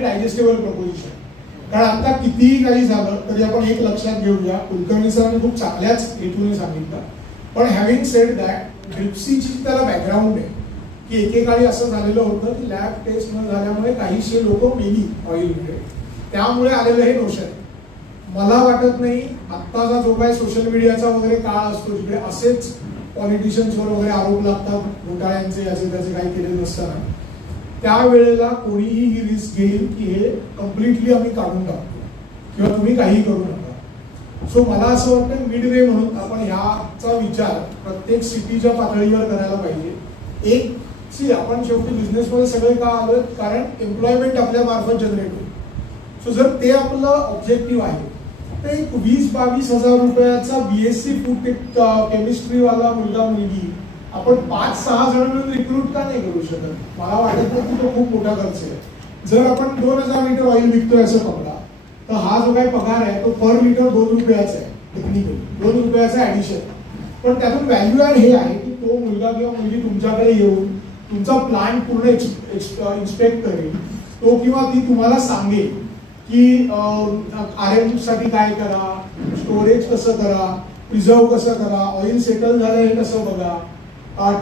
आणि digestible preposition. कारण आता कितीही काही झालं तरी आपण एक लक्षात घेऊया, कुलकर्णी सरांनी खूप चांगल्याच हेतूने सांगितलं. पण हॅव्हिंग सेड दॅट, ड्रिप्सीची त्याला बॅकग्राऊंड आहे की एकेकाळी असं झालेलं होतं की लॅब टेस्ट न झाल्यामुळे काहीशी लोक मेली ऑइलमुळे, त्यामुळे आलेलं हे नोशन आहे. मला वाटत नाही आत्ताचा जो काही सोशल मीडियाचा वगैरे काळ असतो जिकडे असेच पॉलिटिशियन्सवर वगैरे आरोप लागतात घोटाळ्यांचे याचे त्याचे काही केले नसताना, त्यावेळेला कोणीही ही रिस्क घेईल की हे कम्प्लिटली आम्ही काढून टाकतो किंवा तुम्ही काही करू नका. सो मला असं वाटतं मिड वे म्हणून आपण ह्याचा विचार प्रत्येक सिटीच्या पातळीवर करायला पाहिजे. एक आपण शेवटी बिझनेसमध्ये सगळे का आलो, कारण एम्प्लॉयमेंट आपल्या मार्फत जनरेट होईल. सो जर ते आपलं ऑब्जेक्टिव्ह आहे तर एक 20-22 हजार रुपयाचा BSc फूड केमिस्ट्रीवाला मुलगा मुलगी आपण 5-6 जण मिळून रिक्रूट का नाही करू शकत? मला वाटत नाही की तो खूप मोठा खर्च आहे. जर आपण 2000 लिटर ऑइल विकतोय असं पकडा, तर हा जो काही पगार आहे तो पर लिटर 2 रुपयाचा आहे, टेक्निकली 2 रुपयाचा ऍडिशन. पण त्यातून व्हॅल्यू ऍड हे आहे की तो मुलगा किंवा मुलगी तुमच्याकडे येऊन तुमचा प्लांट पूर्ण इन्स्पेक्ट करेल, तो किंवा ती तुम्हाला सांगेल की RM साठी काय करा, स्टोरेज कसं करा, प्रिझर्व कसं करा, ऑइल सेटल झालं हे कसं बघा,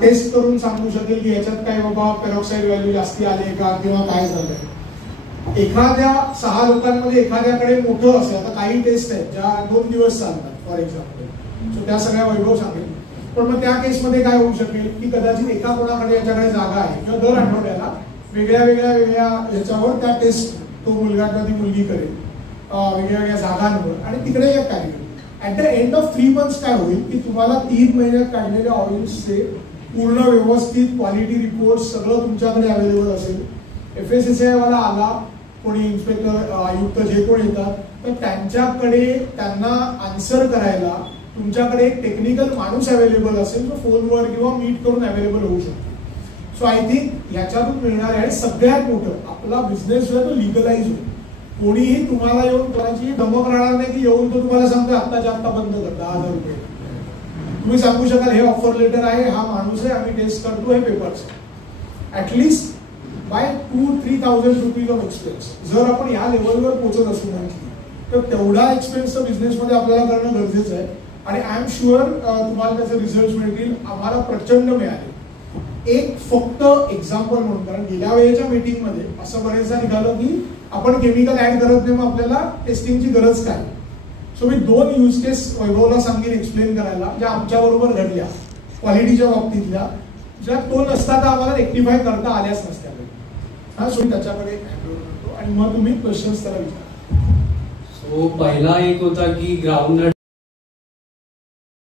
टेस्ट करून सांगू शकेल की याच्यात काय बाबा पेरॉक्साईड व्हॅल्यू जास्ती आले का किंवा काय झालंय. एखाद्या 6 लोकांमध्ये एखाद्याकडे मोठं असेल, आता काही टेस्ट आहेत ज्या 2 दिवस चालतात फॉर एक्झाम्पल, सो त्या सगळ्या वैभव सांगेल. पण मग त्या केसमध्ये काय होऊ शकेल की कदाचित एका कोणाकडे याच्याकडे जागा आहे किंवा दर आठवड्याला वेगळ्या याच्यावर त्या टेस्ट तो मुलगा किंवा ती मुलगी करेल वेगळ्या जागांवर, आणि तिकडे एक काय at the end of 3 months काय होईल की तुम्हाला 3 महिन्यात काढलेल्या ऑइल्सचे पूर्ण व्यवस्थित क्वालिटी रिपोर्ट सगळं तुमच्याकडे अवेलेबल असेल. FSSAI वाला आला, कोणी इन्स्पेक्टर आयुक्त जे कोण येतात, तर त्यांच्याकडे त्यांना आन्सर करायला तुमच्याकडे एक टेक्निकल माणूस अवेलेबल असेल, जो फोनवर किंवा मीट करून अवेलेबल होऊ शकतो. सो आय थिंक याच्यातून मिळणार आहे सगळ्यात मोठं आपला बिझनेस जो आहे तो लिगलाइज होईल. कोणीही तुम्हाला येऊन कोणाची धमक राहणार नाही की येऊन तो तुम्हाला सांगतो आत्ताच्या आत्ता बंद कर 10,000 रुपये. तुम्ही सांगू शकाल हे ऑफर लेटर आहे, हा माणूस आहे, आम्ही टेस्ट करतो, हे papers. At least by 2-3,000 rupees of expense जर आपण या लेवलवर पोहोचत असू म्हटली, तर तेवढा एक्सपेन्स बिझनेसमध्ये आपल्याला करणं गरजेचं आहे. आणि आय एम शुअर तुम्हाला त्याचे रिझल्ट मिळतील. आम्हाला प्रचंड मिळाले. एक फक्त एक्झाम्पल म्हणून, कारण गेल्या वेळेच्या मीटिंगमध्ये असं बरेचदा निघालं की आपण केमिकल ऍड करत नाही, मग आपल्याला टेस्टिंगची गरज काय. सो मी 2 यूज केस वैभवला सांगेन एक्सप्लेन करायला, ज्या आमच्या बरोबर घडल्या क्वालिटीच्या बाबतीतल्या, ज्या तो नसता तर आम्हाला रेक्टिफाय करता आल्याच नसत्या. हा, सो मी त्याच्याकडे करतो आणि मग तुम्ही क्वेश्चन्स त्याला विचारा. सो पहिला एक होता की ग्राउंड